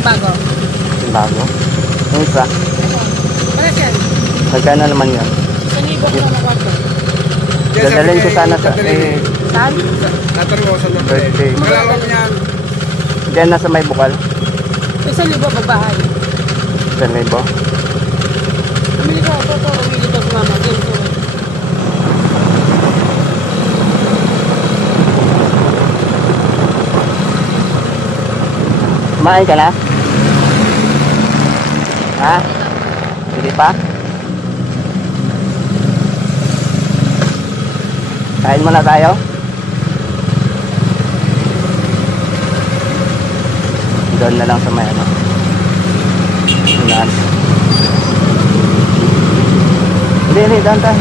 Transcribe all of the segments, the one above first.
na bago. Bago? Yung isa? Pares yan. Magkano naman yun? 1,000 ko na kwarto. Dadalhin ko sana sa... Saan? Natarwasan ng birthday. Kalawang yan. Diyan nasa may bukal? 1,000 pagbahay. 1,000? Umili ko ako ito. Umili ko si mama. Dito. Kumain ka na? Ha? Hindi pa? Kain muna tayo? Doon na lang sa may ano. Unan. Hindi, doon tayo.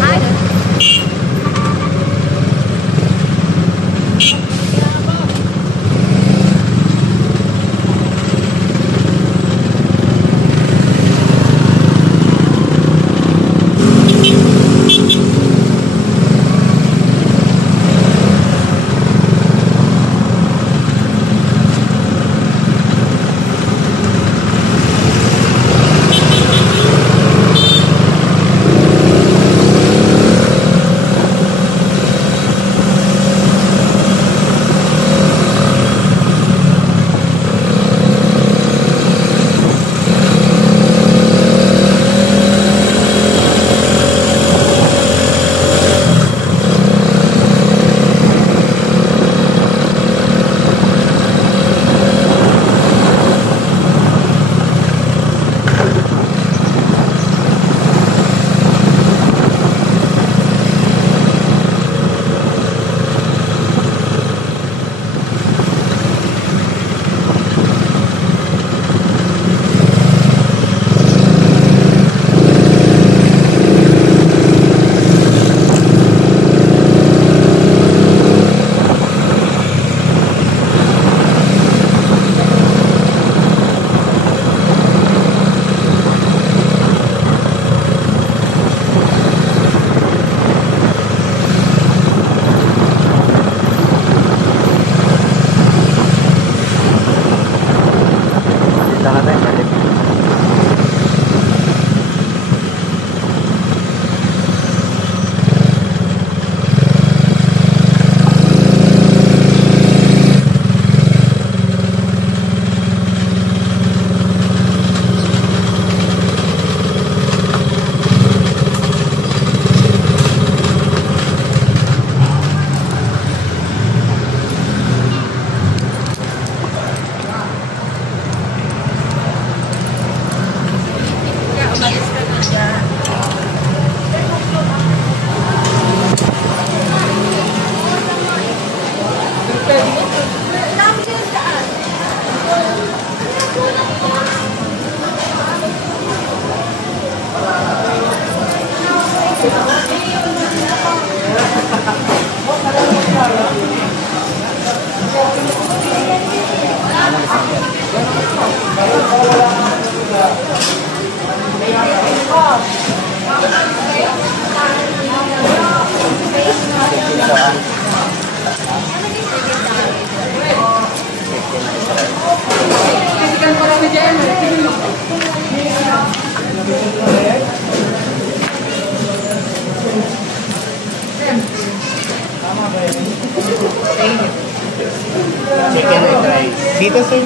Chicken with rice. Dito sir,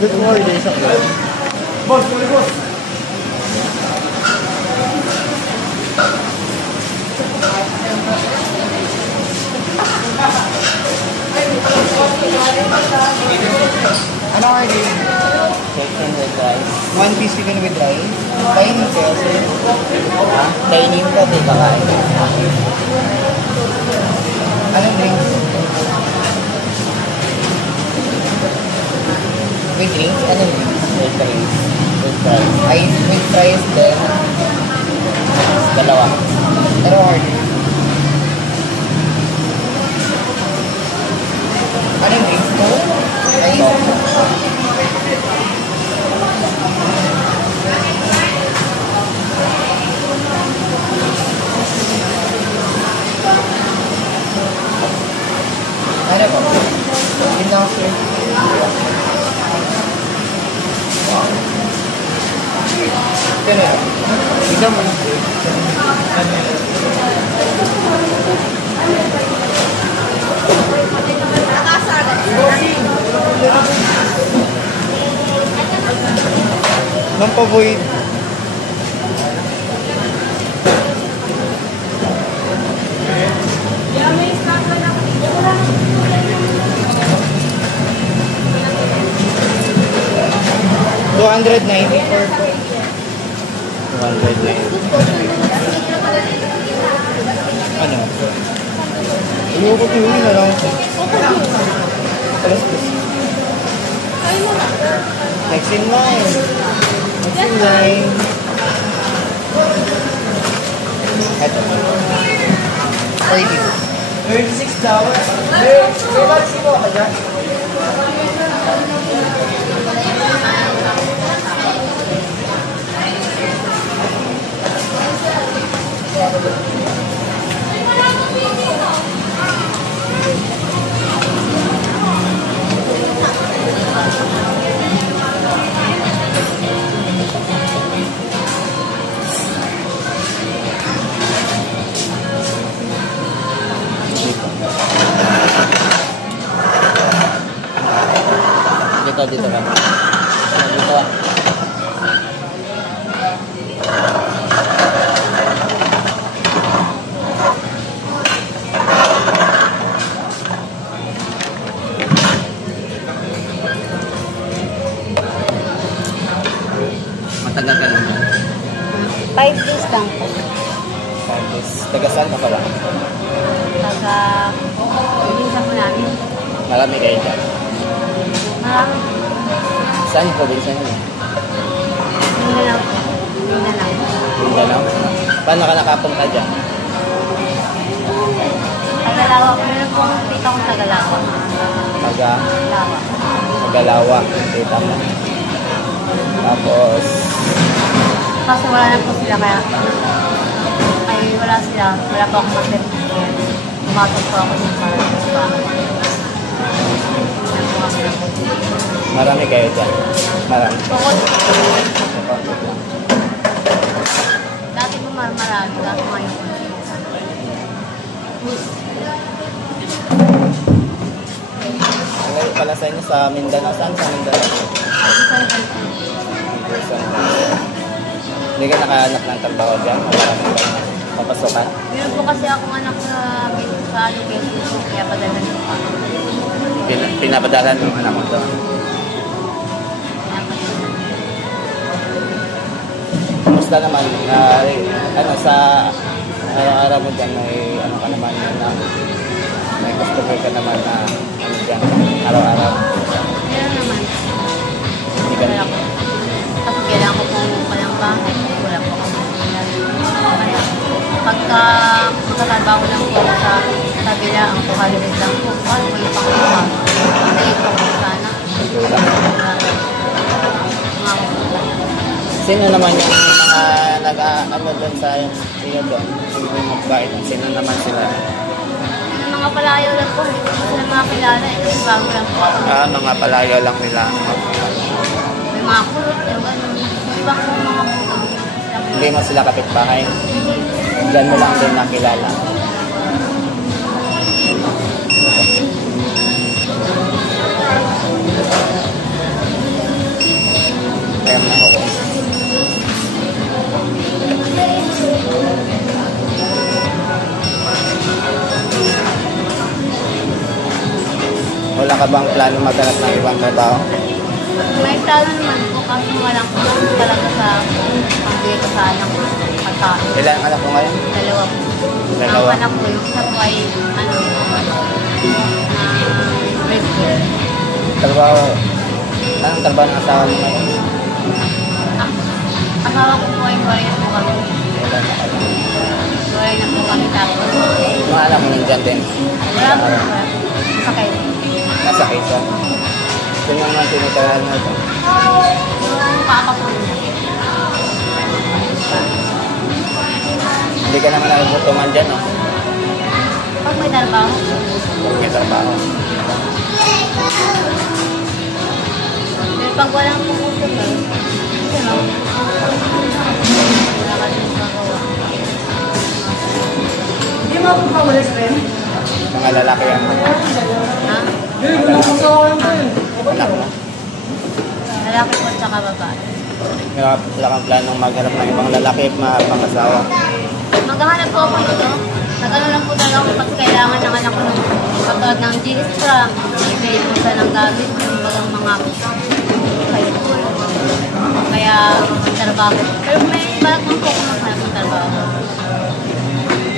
good order sa club. Boss, boss. Ano order? Chicken with rice. One piece chicken with rice. Dining kayo sir? Ha? Dining ka, di ka kain. Anong drinks? With drinks? Anong drinks? With drinks. With fries. Ice with fries then. Dalawa. Ano order? Anong drinks mo? Ice. Ano po? Yun lang sir. ka na. Tignan mo. Nang pavoid. $294 po. 290. Ano? Ayoko ko yun na lang. Next in line. Next in line. Ito. $36. May vaccine mo ka dyan? Dito kan. Dito ah. Matagal ka lang. 5 days lang po. 5 days. Taga saan ka pala? Taga, probinsya po namin. Marami kayo dyan. Marami. Saan yung probinsya niyo? Mindanao po. Mindanao. Mindanao? Paano ka nakapunta dyan? Tagalawa. Meron po ang tita kong Tagalawa. Tagalawa. Lawa. Kita mo. Tapos, Kaso wala na po sila kaya wala sila. Wala po akong mag-service. Tumatog po ako sa bahay. marami kayo dyan. Marami. Bukod. Dati po marami. Dati ngayon. Ano pala sa inyo sa Mindanao? Saan sa Mindanao? Hindi ka nakahanap ng trabaho dyan? Marami ka na papasokan? Meron po kasi akong anak na sa education, kaya padala niyo pa. Pinapadalan ng anak mo doon. Kumusta naman na ano sa araw-araw mo dyan may ano ka naman na may customer ka naman na ano dyan araw-araw? Meron naman. Hindi ka Wala po. Kasi kailangan ko pong palang bahay. Wala po akong kaya pagka magkatrabaho lang po sa kabila ang 200 lang po. Paano ko yung pangkuha? Kasi ito po sana. Sino naman yung mga nag-ano doon sa inyo doon? Yung magbait? Sino naman sila? Yung mga palayo lang po. Hindi ko sila makakilala. Kasi bago lang po. Mga palayo lang nila. May mga kulot. Yung ganun. Iba po mga kulot. Hindi mo sila kapitbahay? Diyan mo lang din nakilala. Kaya mo na ako. Wala ka bang plano maghanap ng ibang trabaho? May talo naman po kasi walang kulot talaga sa pambili ko sa anak ko. Pagkain. Ilan anak mo ngayon? Dalawa po. Dalawa. Ang anak ko, yung isa po ay, grade 4. Trabaho. Anong trabaho ng asawa mo ngayon? Asawa ko po ay warrior po kami. Ilan na alam? Warrior na po kami tapos. Mga alam mo nandyan din? Wala po. Sakay. Nasa Quezon. Ito yung mga tinitirahan mo ito. Yung papa po. Hindi ka naman nakibutungan dyan, no? Pag may trabaho. Pag may trabaho. Pero pag walang pupunta, ano? Mga lalaki yan. Ha? Anak mo. Lalaki po tsaka babae. Wala kang planong maghanap ng ibang lalaki at mapangasawa. Maghahanap po ako nito. Nag-ano lang po talaga ako pag kailangan ng anak ko ng pagkawad ng G-Stram. Bibili po siya ng gamit, yung bagang mga high school. Kaya trabaho. Pero may balat po ako maghanap ng trabaho.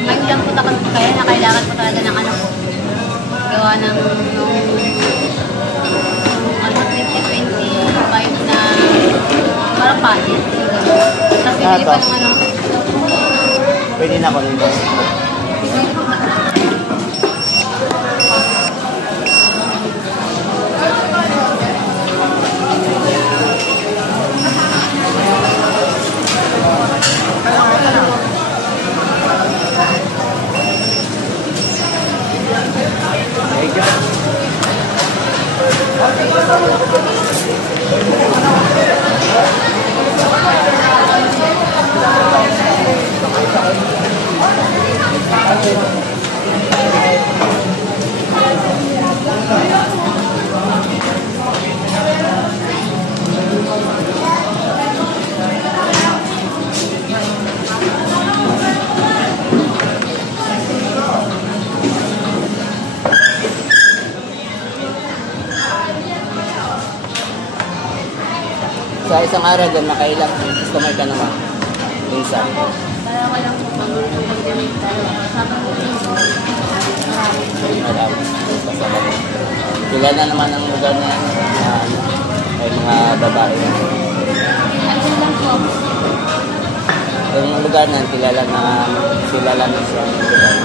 Ngayon lang po kaya na kailangan po talaga ng anak ko. Gawa ng 2025 na parang palit. Tapos bibili pa ng ano. Pwede na ako nito. Sa isang araw doon, makailang customer ka naman. Minsan. Dalawa lang po pag-gamit. Kasama mo Marami. Kasama mo. Sila na naman ang lugar na yan. Ay mga babae. Ano lang po? Yung lugar na kilala na sila lang sa lugar.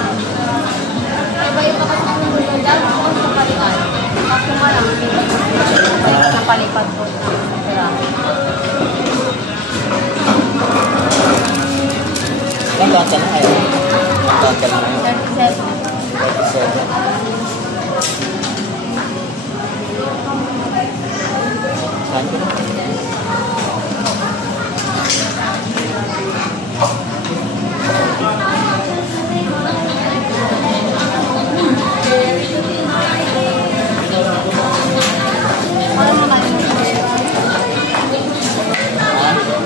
Iba-iba kasi ng lugar. Dami po sa palipad. Kaso nga lang, sa palipad po ng perahe. Ilang taon ka na ngayon? Ilang taon ka na ngayon? 37. 37. Saan ka na?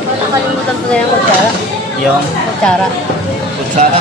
Parang nakalimutan ko na yung kutsara. Yung Kutsara. kutsara.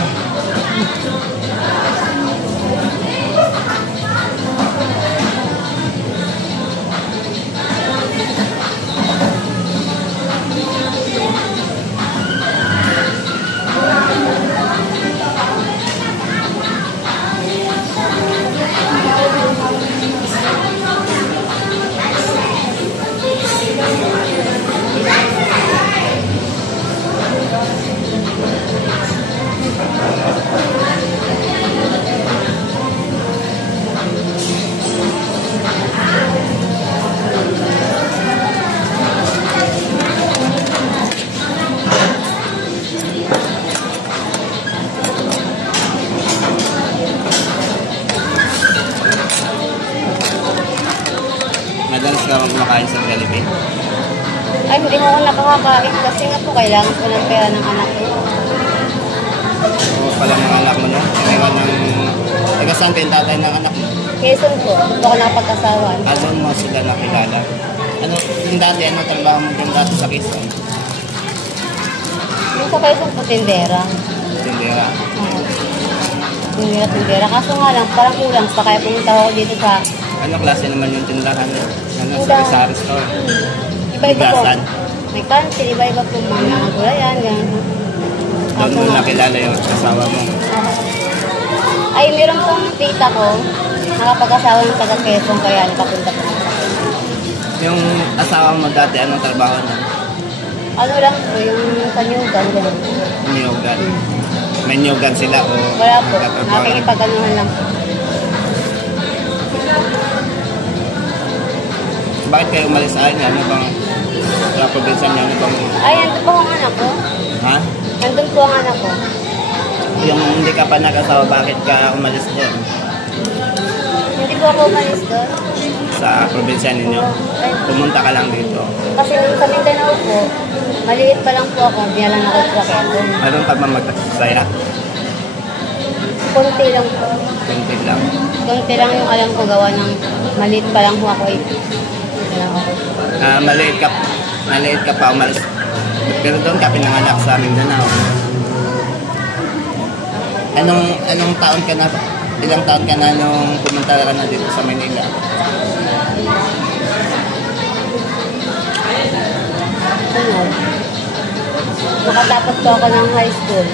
Madalas ka kumakain sa Jollibee? Ay, hindi mo ako nakakakain kasi nga po kailangan ko ng pera ng anak ko. Oo pala ng anak mo na. Kailan ng... Taga saan kayo tatay ng anak mo? Quezon po, hindi ako nakapagkasawan. Doon mo sila nakilala. Ano, yung dati, ano trabaho mo yung dati sa Quezon? Yung sa Quezon po, tindera. Tindera. Tindera. Kaso nga lang, parang kulang pa kaya pumunta ako dito sa... Ano klase naman yung tindahan? Ano, Tindahan. sa restaurant? Iba-iba po. Bigasan. May kansil, iba-iba po mga gulayan, gano'n. Doon mo nakilala yung asawa mo. Ay, meron pong tita ko, nakapag-asawa ng taga Quezon, kaya nakapunta po. Yung asawa mo dati, anong trabaho niya? Ano lang po, yung kanyugan, gano'n. Niyugan. May niyugan sila o... Wala po, nagtatrabaho lang? nakikipag-anuhan lang po. Bakit kayo umalis sa akin? Ano bang sa probinsya niya? Ano bang... Ay, nandun po ang anak ko. Ha? Nandun po ang anak ko. Yung hindi ka pa nag-asawa, bakit ka umalis doon? Hindi po ako umalis doon. Sa probinsya ninyo? Ay, Pumunta ka lang dito. kasi nung sa Mindanao po, maliit pa lang po ako, binalan ako sa Quezon. Anong ka ba magkasaya? konti lang po. Kunti lang. Konti lang yung alam ko gawa ng maliit pa lang po ako eh. Kailangan ako. Maliit ka pa umalis. Pero doon ka pinanganak sa Mindanao. Anong taon ka na? Ilang taon ka na nung pumunta ka na dito sa Manila? Ano? Nakatapos po ako ng high school.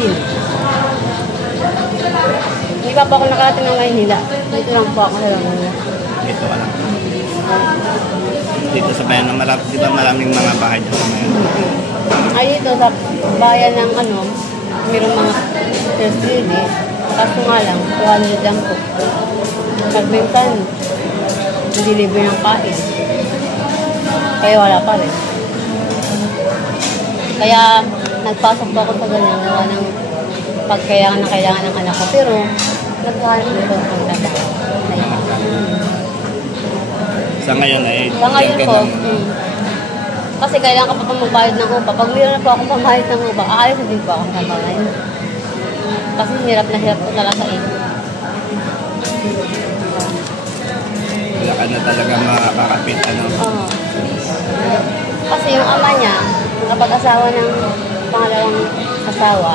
15. Hindi pa po ako nakarating ng Maynila. Dito lang po ako sa Laguna. Dito ka lang. Dito sa bayan ng marami, di ba maraming mga bahay dito sa bayan? Ay, dito sa bayan ng ano, mayroong mga facility. Kaso nga lang, 200 lang po. Pagminsan, hindi libre ng kain. Kaya wala pa rin. Kaya nagpasok po ako sa ganyan, gawa ng pagkailangan na kailangan ng anak ko. Pero nagkahanap nito ang trabaho. Sa ngayon ay Sa ngayon diyan po, ka na- kasi kailangan ko pa magbayad ng upa. Pag mayroon na po akong pambayad ng upa, aalis na din po ako sa bahay. Kasi hirap na hirap po talaga eh. wala ka na talaga makakapit. Oo. Kasi yung ama niya, kapag-asawa ng pangalawang asawa,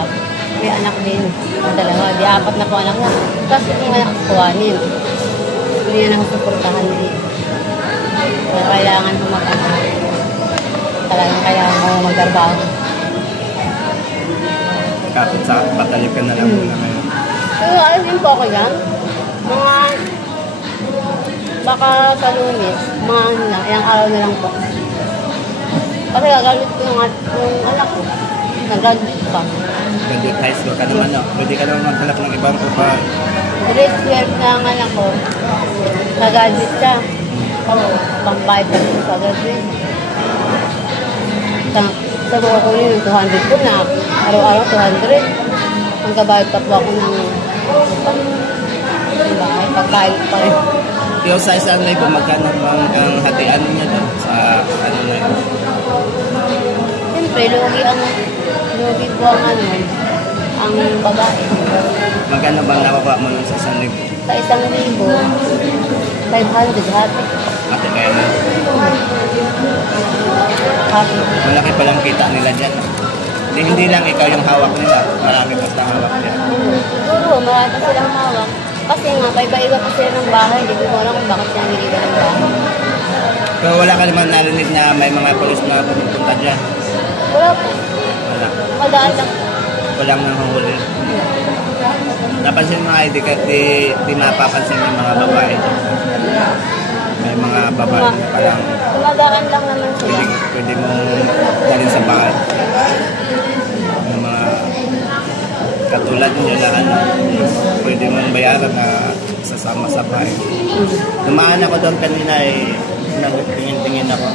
may anak din. Ang dalawa, di apat na po anak niya. Kasi yung anak ko, 4. Hindi niya nakasuportahan din. Kaya kailangan ko mag-anak. Talagang kailangan ko magdarbaho. Kapit sa patalik ka na lang muna ngayon. Pero alam din po ako yan. Mga baka sa Lunes, mga ano na, ilang araw na lang po. Kasi gagamit ko yung anak ko. Nag-graduate pa. Graduate high school ka naman, no? Pwede ka naman maghanap ng ibang upa. Grade 12 na ang anak ko. Nag-graduate siya. Pambayad pa rin sa graduate. Sa buko ko yun, 200 po na. Araw-araw 200. Ang kabayad pa po ako ng pagbayad pa rin. Yung sa isang live, magkano ang hatian niya doon sa ano na yun? Siyempre, lugi po ang babae. Magkano bang nakuha mo nun sa isang live? Sa 1,000, 500 hati. Ate kaya na. Hati. Malaki palang kita nila dyan. Hindi lang ikaw yung hawak nila. Marami pa sa hawak niya. Siguro, marami pa silang hawak. Kasi nga, paiba-iba pa sila ng bahay. Hindi ko alam kung bakit siya niliga ng bahay. Pero wala ka naman narinig na may mga polis na pumunta dyan. Wala po. Wala. Madaan lang. Walang nanghuli. Napansin mo nga, di mapapansin yung mga babae. May mga babae na parang Tumadaan lang naman sila. pwede mong dalhin sa bahay. Yung mga katulad nyo na ano, pwede mong bayaran na sasama sa bahay. Dumaan ako doon kanina nagtingin-tingin ako.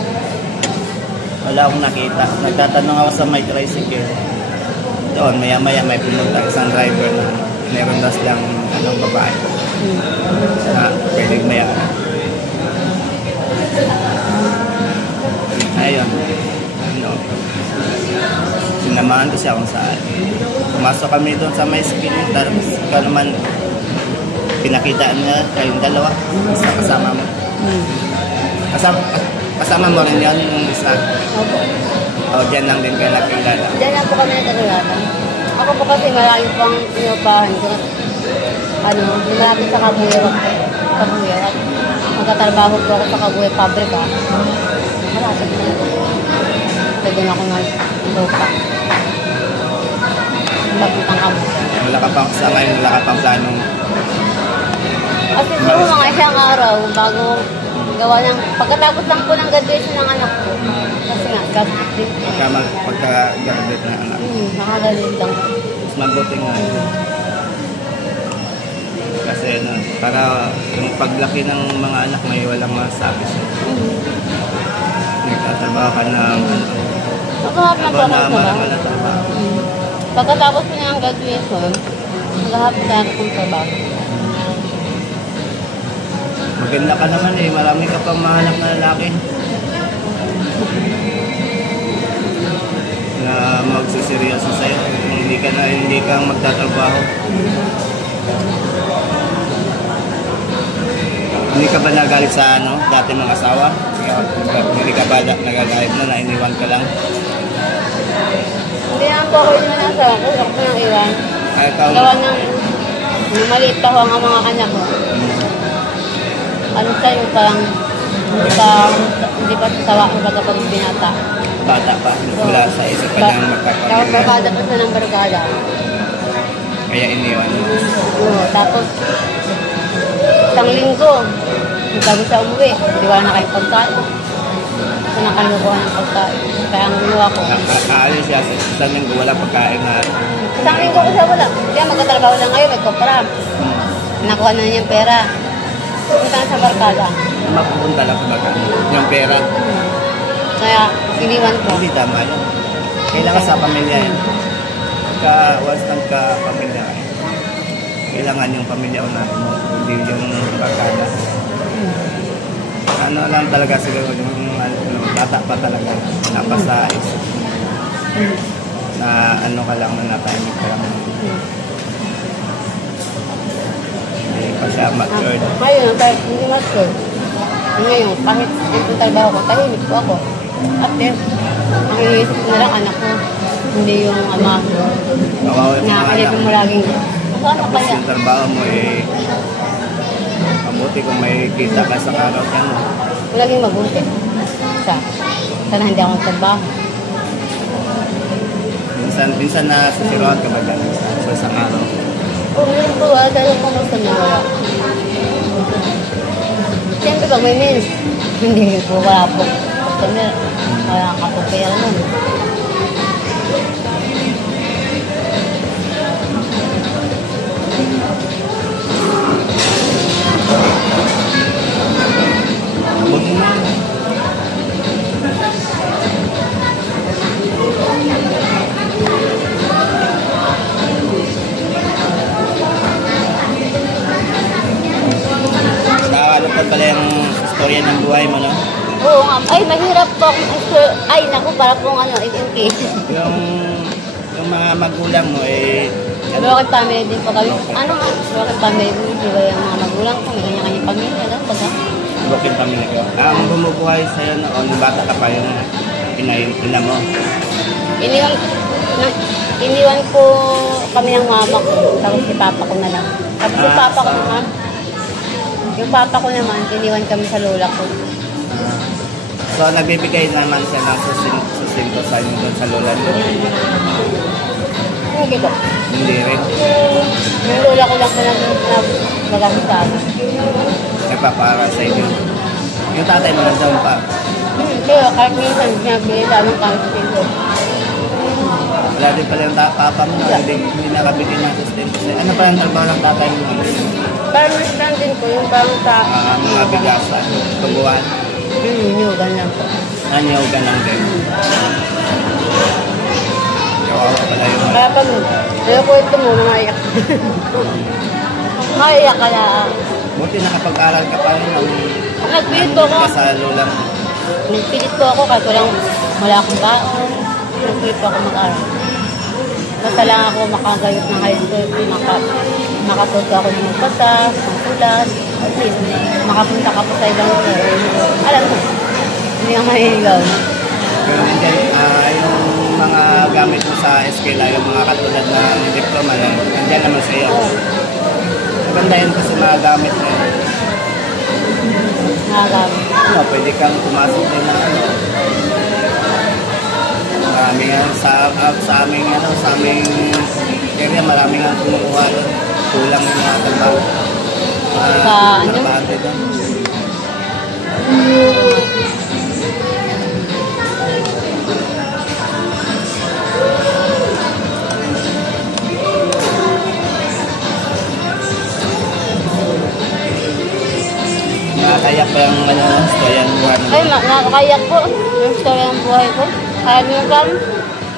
Wala akong nakita. Nagtatanong ako sa may tricycle. Doon, maya-maya may pumunta isang driver na meron na silang babae na pwedeng bayaran. Ayun. Sinamahan ko siya kung saan. Pumasok kami doon sa may skin. Tapos ikaw naman, pinakitaan niya kayong dalawa. Kasama mo. Kasama mo rin yan yung isa. Opo. O dyan lang din kayo nakilala. Diyan lang po kami nagkakilala. Ako po kasi marami pang inupahan ko. Malapit sa Kabuyaw ako. Kabuyaw. At magkatrabaho po ako sa Kabuyaw Pabrika. Malapit na po. Pwede na ako ng-lupa. Papuntang Kabuyaw. Wala ka pang sa ngayon, wala ka pang planong At siguro mga isang araw bago gawa ng pagkatapos lang po ng graduation ng anak ko. Kasi nga, graduate din. pagka-graduate na anak. Nakagalit lang. Mas mabuti nga. Kasi para yung paglaki ng mga anak may walang masabi sa'yo. Nagtatrabaho ka ng Maghahanap na po ako ng trabaho. na trabaho. Pagkatapos po ng graduation, maghahanap na ako ng trabaho. Maganda ka naman marami ka pang mahanap na lalaki. Na magsiseryoso sa'yo. hindi ka magtatrabaho. Hindi ka ba nagalit sa dati mong asawa? Hindi ka ba nagagalit na iniwan ka lang? Hindi naman po ako yung asawa ko. Ako nang iwan. Ay, ikaw, Gawa ng maliit pa ako ang mga anak ko. Ano sa'yo, parang hindi pa sawa ang baga pag binata. bata pa. Wala sa isip ka ng Tapos magkakapit. barkada pa siya ng barkada. Kaya iniwan. Oo, tapos isang linggo, bago siya umuwi, di wala na kayong pagkain. So nakalukuhan ng pagkain. Kaya ang ginawa ko. Aalis siya sa isang linggo, wala pagkain na. Isang linggo ko siya wala. Kaya magkatrabaho lang ngayon, nagkopra. Nakuha na niya yung pera. Punta na sa barkada. Mapupunta lang sa baga. Yung pera. Kaya iniwan ko. Hindi tama yun. Kailangan sa pamilya yun. Once nagka-pamilya ka, kailangan yung pamilya unahin mo. Hindi yung barkada. Ano lang talaga siguro yung bata pa talaga. Napasa isip. Na ano ka lang na natahimik ka lang. Hindi pa siya matured. Ngayon, kahit hindi mature. Ngayon, kahit yung trabaho ko, tahimik po ako. At then, ang iniisip ko na lang anak ko. Hindi yung ama ko. Kawawa yung mga Nakakalip anak. mo laging, saan Tapos kaya? yung trabaho mo mabuti kung may kita ka sa araw yan. Laging mabuti. Sana hindi ako trabaho. Minsan na sisiroan ka ba dyan sa isang araw? Kung yun po, dahil ko gusto niya wala. Siyempre pag may means, hindi po wala po. Customer, wala ka po pera nun. Huwag mo na. Nakakalupad pala yung istorya ng buhay mo, no? Oo nga. Ay, mahirap po. Ay, naku, para pong MK. Yung mga magulang mo, Broken family din po kami. Ano nga? Broken family din. Di ba yung mga magulang ko? May kanya-kanya pamilya. Ano ba? broken family ko. Ang bumubuhay sa'yo noon, bata ka pa yung ina mo. Iniwan ko kami ng mama ko. Tapos si papa ko na lang. Tapos yung papa ko naman, iniwan kami sa lola ko. So, nagbibigay naman siya ng sustento sa inyo doon sa lola niyo. Hindi ba? Hindi rin. Yung lola ko lang pa nag-magamit sa akin. Nagpapaaral sa inyo. Yung tatay mo nandiyan pa. Kaya kahit minsan pinabili sa aming kahit Wala din pala yung papa mo. Hindi nakabigay ng sustento. Ano pa yung trabaho ng tatay mo? parang stand din ko yung parang sa Mga bigasan, tubuhan. Nyugan lang po. Nanyoga lang din. Kawawa pala yung Kaya pag kwento mo, maiyak. Maiyak ka na. buti nakapag-aral ka pa rin. Nagpilit po ako. Sa lola mo. Nagpilit po ako kahit wala akong baon. Nagpilit po ako mag-aral. Basta lang ako makagayot ng high school. Makapunta ako ng magpatas, ng pulas. At least, makapunta ka po sa ibang alam mo, hindi ka mahiligaw. Pero hindi, yung mga gamit mo sa eskwela, yung mga katulad ng diploma, nandiyan naman sa iyo. Maganda yun kasi mga gamit mo. Nakagamit. Pwede kang pumasok din ng maraming sa aming area, maraming ang kumukuha doon. Kulang yung mga trabaho. Sa ano? Trabahante doon. Nakakayak pa yung storya ng buhay mo. Ay, nakakayak po. Yung story ng buhay ko. Kaya minsan,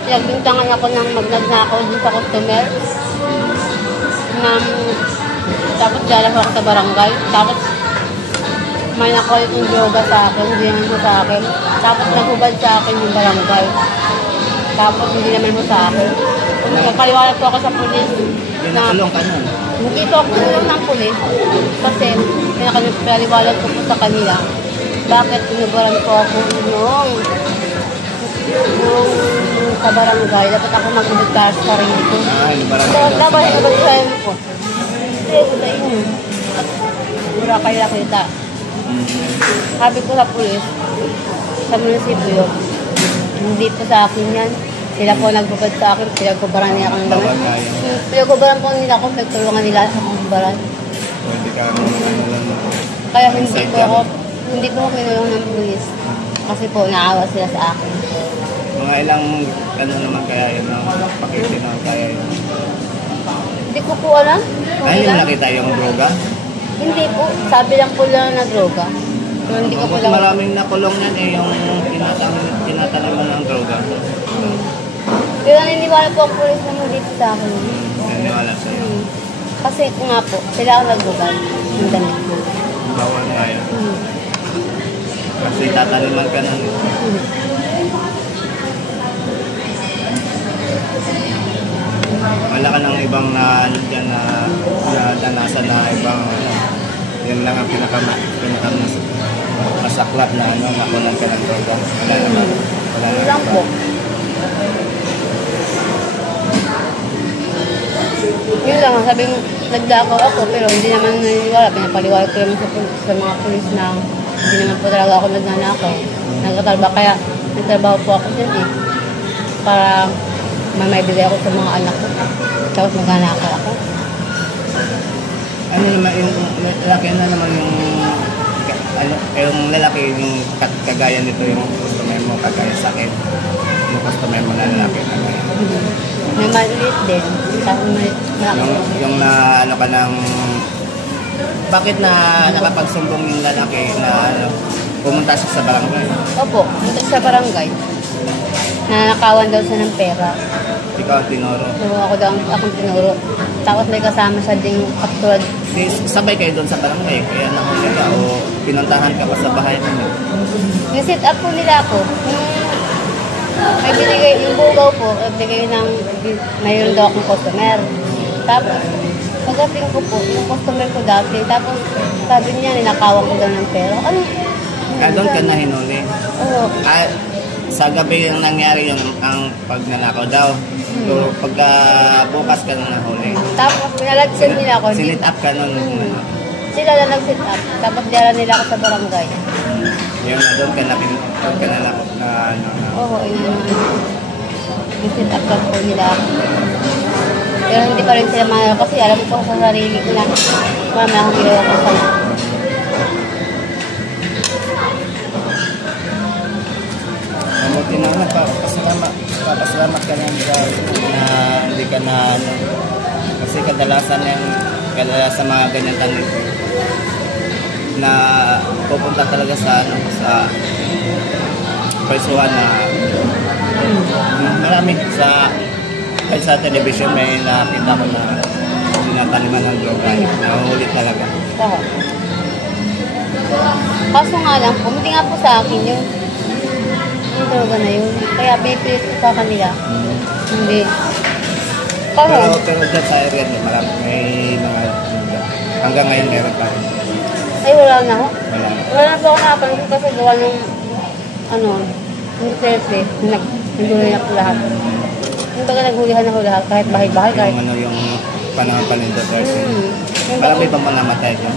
pinagbintangan ako ng magnagnakaw din sa customer. Tapos lalak ako sa barangay. Tapos may nakulit yung yoga sa akin, hindi naman mo sa akin. Tapos naghubad sa akin yung barangay. Tapos hindi naman mo sa akin. Nagpaliwanag po ako sa pulis Yung na nakulong ka nun. hindi po ako tulong ng pulis kasi pinaliwanag ko po sa kanila bakit pinubaran po ako noong sa barangay. Dapat ako mag-iligtas sa sarili ko. Yung barangay So, daw. dapat yung mag-iligtas po. Hindi ko sa inyo. Wala kayo nakita. Sabi ko sa pulis, sa munisipyo, hindi po sa akin yan. Sila po nagbubad sa akin, pinagkubaran nila ako ng Bawal naman. kaya. Pinagkubaran po nila ako, nagtulungan nila akong kubaran. Pwede ka ano lang. Kaya hindi po ako kinulong ng pulis. Kasi po, naawa sila sa akin. Mga ilang ano naman kaya yun, pakiti na kaya yun. Hindi ko po alam. kung Ay, yung ilan. nakita yung droga? Hindi po. Sabi lang po lang na droga. Pero hindi ko po lang. Maraming nakulong yan eh, yung tinatalaman ng droga. Pero naniniwala po ang pulis naman dito sa akin. Naniwala sa'yo. Kasi kung nga po, sila ang nagbugal ng damit ko. Bawal tayo. Kasi tataliman ka ng wala ka ng ibang ano dyan na danasan na ibang yun lang ang pinakamasaklat na ano, makunan ka ng droga. Wala naman. Wala Yun lang po. Yun lang, sabi mo, nagdakaw ako pero hindi naman naniniwala. Pinapaliwala ko naman sa mga pulis na hindi naman po talaga ako nagnanakaw. Nagtatrabaho, kaya nagtrabaho po ako dyan eh. Para maibigay ako sa mga anak ko. Tapos magnanakaw ako. Ano naman yung lalaki na naman ano, yung lalaki yung kagaya nito yung customer mo kagaya sa akin. Yung customer mo na lalaki kagaya. May maliit din. Tapos Yung na ano ka ng bakit na nakapagsumbong yung lalaki na ano, pumunta siya sa barangay? Opo, dito sa barangay. Nanakawan daw siya ng pera. Ikaw ang tinuro. So ako daw akong tinuro. Tapos may kasama siya ding katulad. Sabay kayo doon sa barangay, kaya nahuli ka o pinuntahan ka pa sa bahay mo. Yung sit up po nila ako. May binigay, yung bugaw po, bigay ng, mayroon daw akong customer. Tapos, pagdating ko po, yung customer ko dati, tapos sabi niya, ninakawan ko daw ng pera. Ano? Doon ka na hinuli. Oo. Sa gabi yung nangyari yung ang pagnanakaw daw. So, pagka bukas ka na nahuli. Tapos, pinalagsan nila ako. Sinit up ka nun. Sila na nag-sit up. Tapos, dala nila ako sa barangay. Yung doon ka na Oo, yun. Nag-sit up lang po nila ako. Pero hindi pa rin sila manalo kasi alam ko sa sarili ko na mama akong ginawa ko sa mabuti na papasalamat ka lang na hindi ka na ano, kasi kadalasan mga ganyan tanong na pupunta talaga sa ano, sa presuhan na marami kahit sa television may nakita ko na sinataliman ng droga, nahuhuli talaga. Oo. Kaso nga lang po, hindi nga po sa akin yung droga na yun. Kaya pinipilit ko sa kanila. Hindi. Pero dyan sa area niyo, marami, may mga hanggang ngayon meron pa rin. Ay, wala na ako. Wala. Wala na po ako nakapansin kasi gawa ng yung Thursday, nagduloy na po lahat. Yung baga naghulihan na po lahat, kahit bahay-bahay, kahit... Yung panahon pa nito person. Marami pa mga namatay dyan.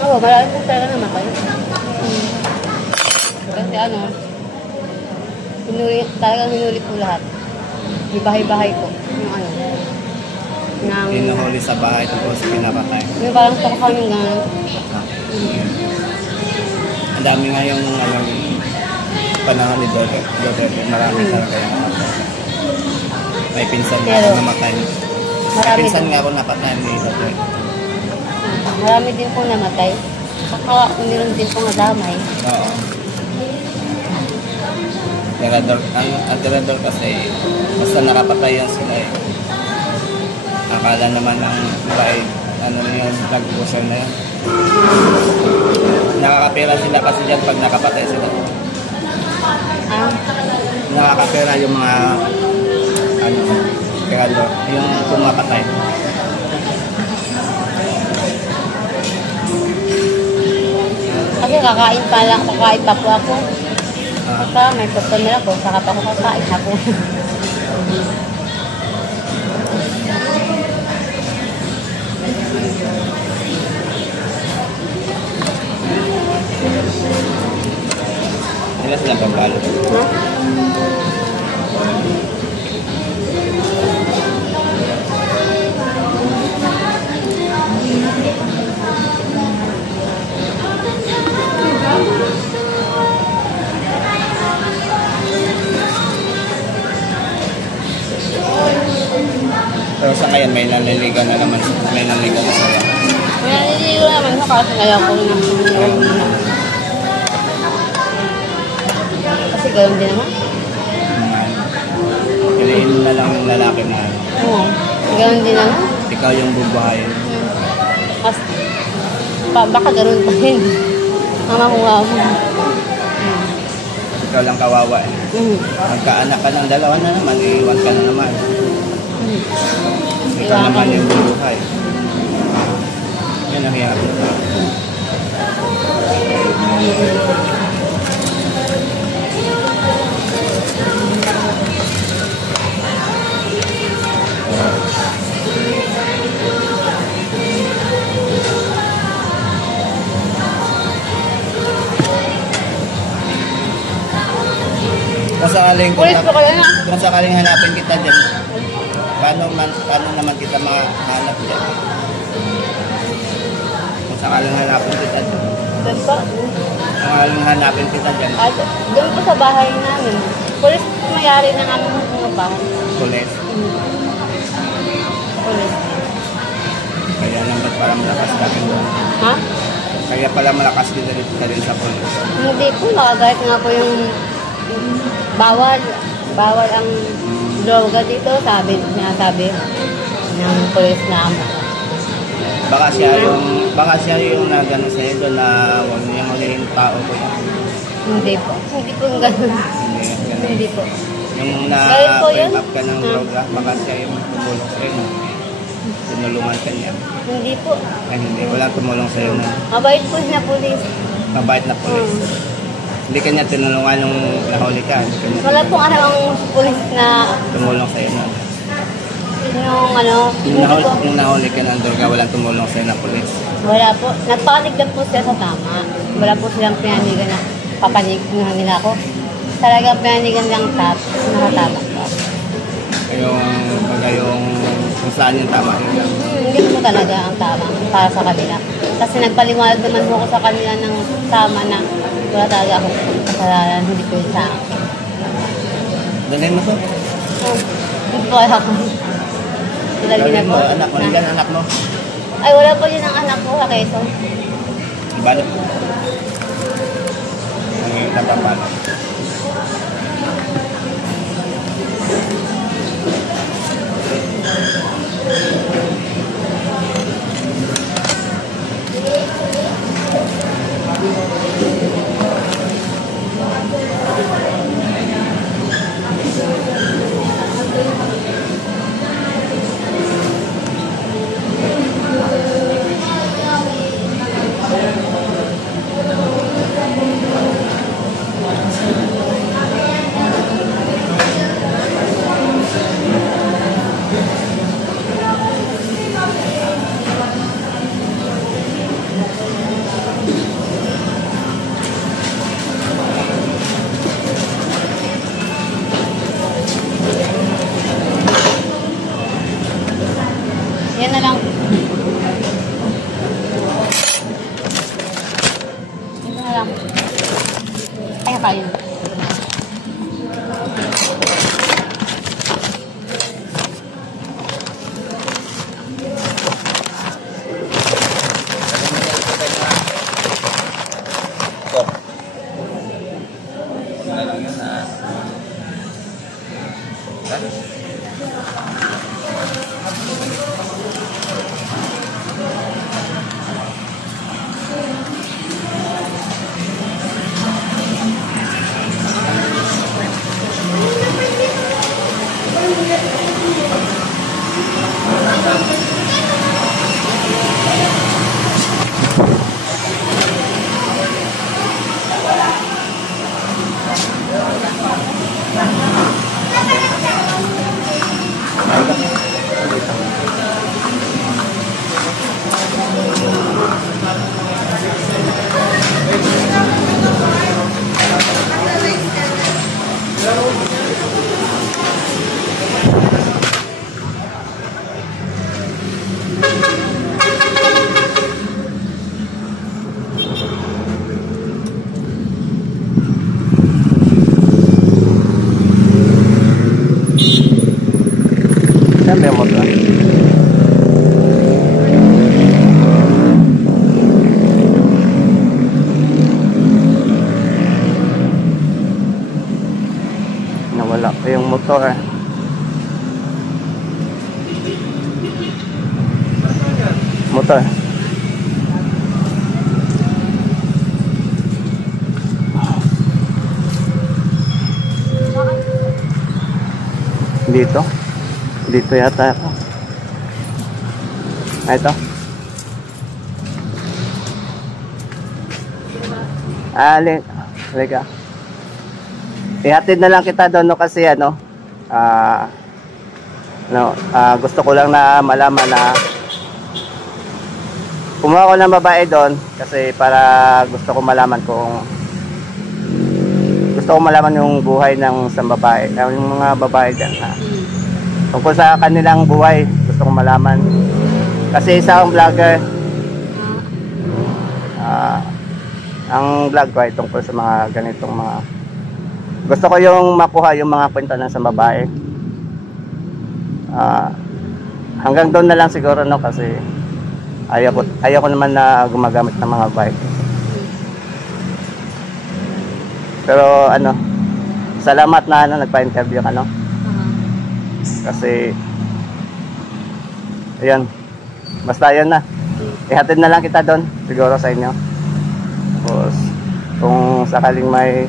Oo, marami po talaga namatay. Kasi talagang hinuli po lahat. Yung bahay-bahay po. Yung Pinuhuli sa bahay tapos pinapatay. yung parang tokang yung gano'n. Ang dami nga yung panahon ni Duterte. Marami talaga yung namatay. May pinsan nga ako namatay. May Marami pinsan din. nga ako napatay ni Duterte. Marami din po namatay. Saka meron din po nadamay. Oo. Ang tirador kasi basta nakapatay yan sila eh. Akala naman ng iba ay nag-pusher na yan. Nakakapera sila kasi dyan pag nakapatay sila. Nakakapera yung mga Kaya yung pumapatay. Kasi kakain pa po ako. Ah, Saka may customer ako, saka pa ako kakain ako. sila silang pampalo. Ha? Pero sa ngayon, may nanliligaw na naman. May nanliligaw na sa'yo. May naliligo naman ako kasi ngayon ko yung kasi ganoon din naman. Piliin na lang yung lalaki na Oo. Ganoon din naman. ikaw yung bubuhayin. Kasi baka ganoon pa rin. Ang makuha mo. Ikaw lang kawawa eh. Magkaanak ka ng dalawa na naman, iiwan ka na naman. Ikaw naman yung bubuhay. Yan ang hirap. Pulis po kayo na. Kung sakaling hanapin kita dyan, paano naman kita mahanap dyan? Kung sakaling hanapin kita dyan. Doon po. Kung sakaling hanapin kita dyan, At doon po sa bahay namin. Pulis mayari ng aming mga bahay. pulis. Pulis. Kaya naman para malakas ka rin doon. Ha? Kaya pala malakas din rin sa pulis. Hindi po. Nakagayat nga po yung bawal ang droga dito, sabi ng pulis na amo. Baka siya yung nagano sa iyo doon na huwag niya magiging tao ko. Hindi po yung ganun. Hindi po. Yung Kahit po yun? na-pick up ka ng droga, baka siya yung tumulong sa iyo. Tinulungan ka niya. Hindi po. Ay hindi, wala tumulong sa iyo na Mabait po na pulis. mabait na pulis. Hindi ka niya tinulungan nung nahuli ka. Hindi ka niya Wala pong ang pulis na tumulong sa iyo na. yung hindi po. Nung nahuli ka ng droga, walang tumulong sa iyo na pulis. Wala po. Nagpapanig lang po sila sa tama. Wala po silang pinanigan na papanig na nila ako. Talagang pinanigan lang nakatama po. Yung kung saan yung tama nila. Hindi po talaga ang tama para sa kanila. Kasi nagpaliwanag naman po ako sa kanila ng tama na wala talaga akong kasalanan, hindi po yun sa akin. Dalhin mo to. Hindi po ako. Lagi na Dalhin po. mo, anak mo. Ilan anak mo? Ay, wala po yun ang anak ko sa Quezon. Ibalik mo. Ang napapalo. Yan na lang. Yan na lang. Ay, kain. Wala pa yung motor. Motor. Dito. Dito yata ako. Ah, ito. Halika. Ihatid na lang kita doon, no, kasi ano, gusto ko lang na malaman na kumuha ko ng babae doon kasi para gusto ko malaman yung buhay ng isang babae, yung mga babae dyan, tungkol sa kanilang buhay. Gusto ko malaman kasi isang vlogger, ang vlog ko ay tungkol sa mga ganitong mga, gusto ko yung makuha yung mga kwento ng isang babae. Hanggang doon na lang siguro, no, kasi ayaw ko naman na gumagamit ng mga babae. Pero ano, salamat na nagpa-interview ka, no? Kasi ayun, basta yun na. Ihatid na lang kita doon siguro sa inyo. Tapos kung sakaling may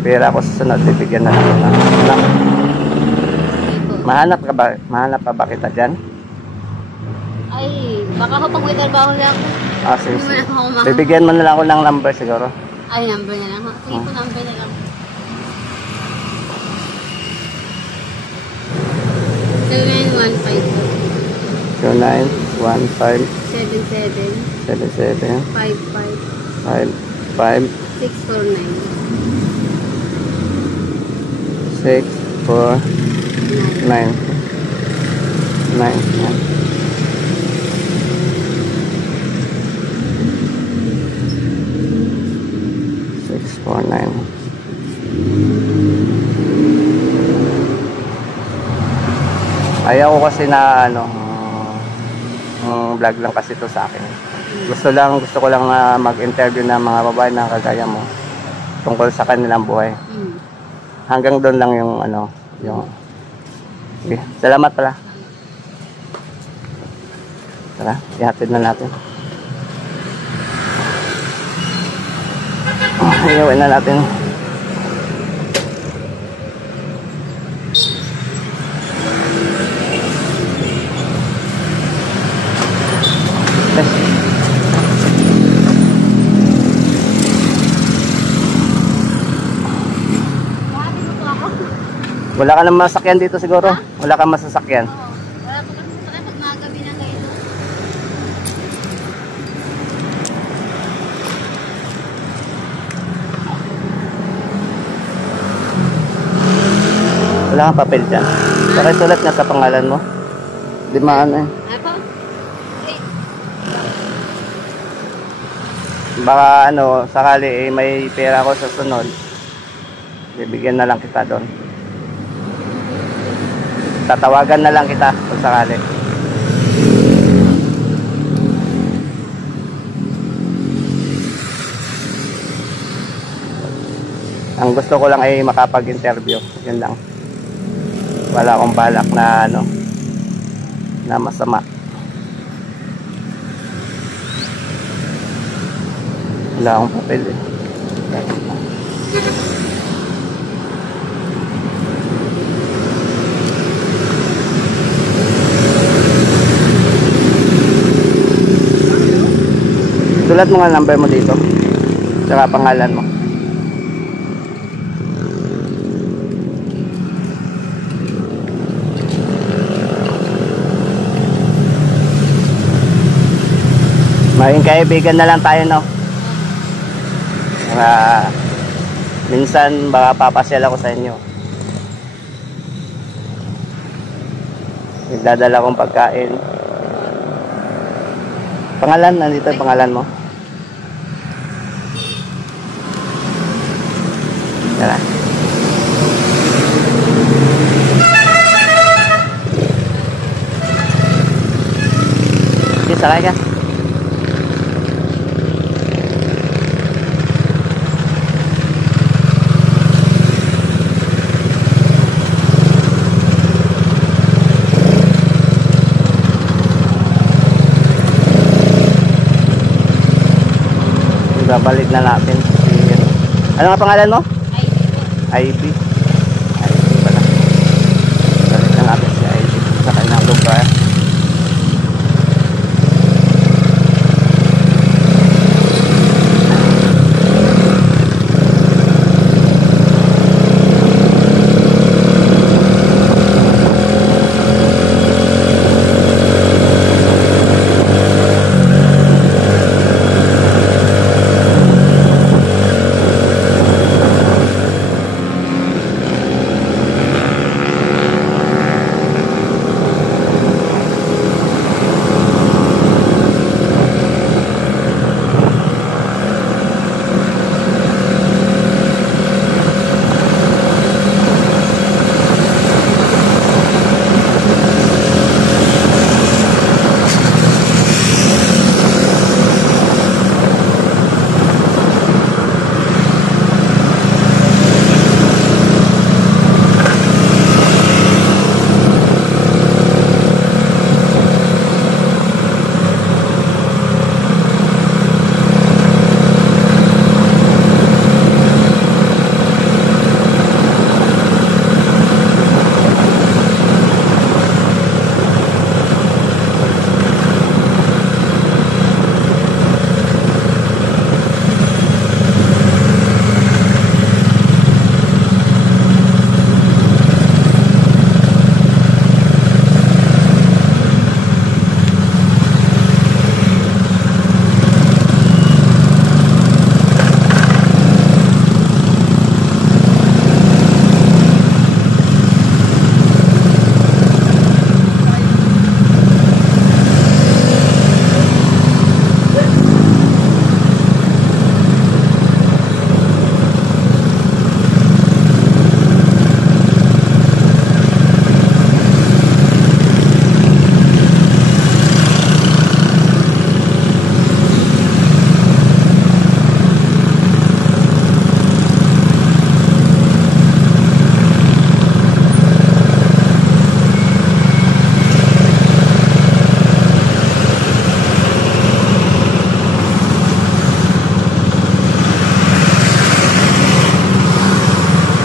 pera ako susunod, bibigyan na lang kita. Mahanap ka ba kita dyan? Ay, baka kapag may trabaho lang ako. Sige. Hindi mo na ako mahal. Bibigyan mo na lang ako ng number siguro. Ay, number na lang. Sige po, number na lang. 0915 77 77 55 55 649 649 649. Ayaw ko kasi na vlog lang kasi ito sa akin. Gusto ko lang mag-interview ng mga babae na kagaya mo tungkol sa kanilang buhay. Hanggang doon lang yung okay. Salamat pala. Tara, ihatid na natin. Iawin na natin. Wala ka nang masakyan dito siguro? Wala kang masasakyan? Oo. Wala po kasi sa pag magabi na ngayon. Wala kang papel dyan. Pakisulat nga sa pangalan mo. Di maano eh. Ano? Baka sakali may pera ko sa sunod. Bibigyan na lang kita doon. Tatawagan na lang kita kung sakali. Ang gusto ko lang ay makapag-interview. Yun lang. Wala akong balak na na masama. Wala akong papel eh. Sulat mo nga number mo dito. Tsaka pangalan mo. Maging kaibigan na lang tayo, no? Minsan baka papasyal ako sa inyo. Nagdadala akong pagkain. Pangalan, nandito yung pangalan mo. Tara. Sige, sakay ka. Balik na natin si ano nga pangalan mo? Ivy. Ivy pala. Balik na natin si Ivy sa kanyang lugar.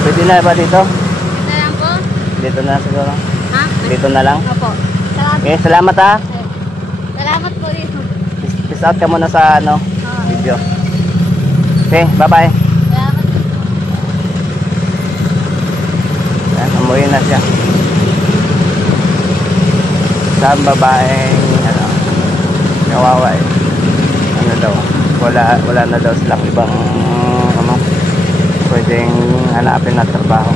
Pwede na ba dito? Ito lang po. Dito na siguro. Ha? Dito na lang. Opo. Salamat. Okay, salamat ha. Salamat po dito. Peace out ka muna sa ano, video. Okay, bye-bye. Salamat po. Yan, umuwi na siya. Sa babaeng, ano, kawawa eh. Ano daw, wala na daw silang ibang, ano, pwedeng hanapin na trabaho.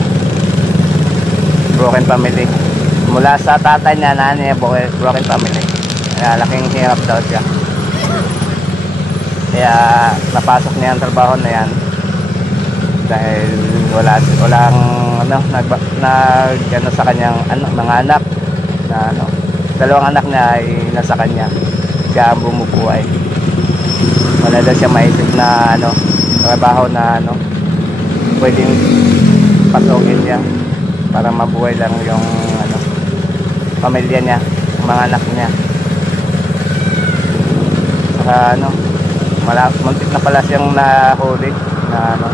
Broken family. Mula sa tatay niya, nanay niya, broken family. Kaya laking hirap daw siya. Kaya napasok niya ang trabaho na yan dahil walang ano ano sa kanyang mga anak na ano, dalawang anak niya ay nasa kanya, siya ang bumubuhay. Wala daw siya maisip na ano, trabaho na ano pwedeng pasukin niya para mabuhay lang yung ano, pamilya niya, mga anak niya. Saka ano, muntik na pala siyang nahuli na ano,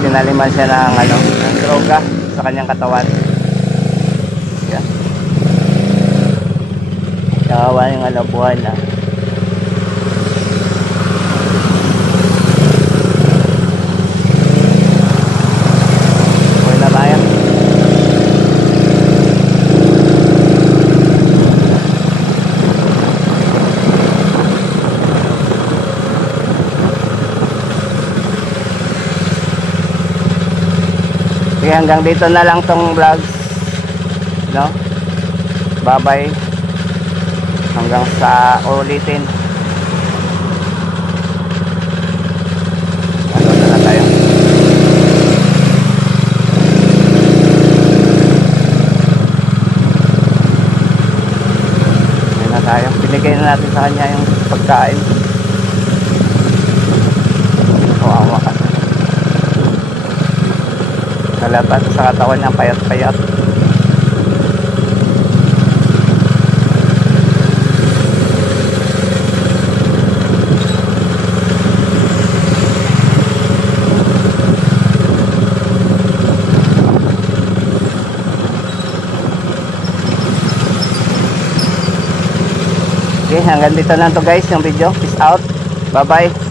pinaliman siya ng ano, ng droga sa kanyang katawan. Yeah. Kawawa yung ano, buhay na. Buhay na bayan. Okay, hanggang dito na lang tong vlogs, no? Bye bye, hanggang sa ulitin. Ano na tayo? Ayun na tayo, binigay na natin sa kanya yung pagkain. Kawawa kasi nalabas sa katawan niya, payat-payat. hanggang dito lang to guys yung video. Peace out. Bye bye.